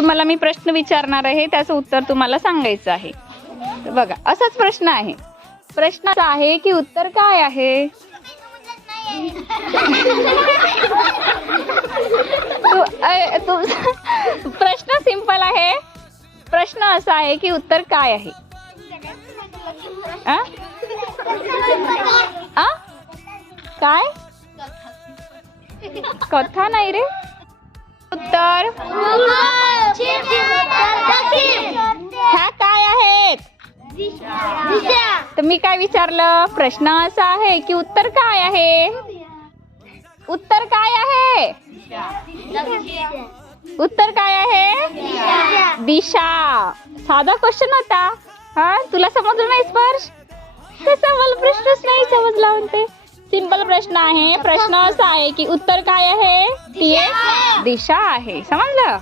तुम्हाला मी प्रश्न विचारणार आहे, त्याचं उत्तर तुम्हाला सांगायचं आहे. तर बघा, असाच प्रश्न आहे. प्रश्न असा आहे की उत्तर काय आहे? प्रश्न सिंपल आहे. प्रश्न असा आहे की उत्तर काय आहे? काय? कथा नाही रे. उत्तर ह्या काय आहेत? तर मी काय विचारलं? प्रश्न असा आहे की उत्तर काय आहे? उत्तर काय आहे? उत्तर काय आहे? दिशा. साधा क्वेश्चन होता. हा, तुला समजलं नाही स्पर्श? कसा मला प्रश्नच नाही समजला म्हणते. सिंपल प्रश्न आहे. प्रश्न असा आहे की उत्तर काय आहे? ती एक दिशा आहे. समजलं?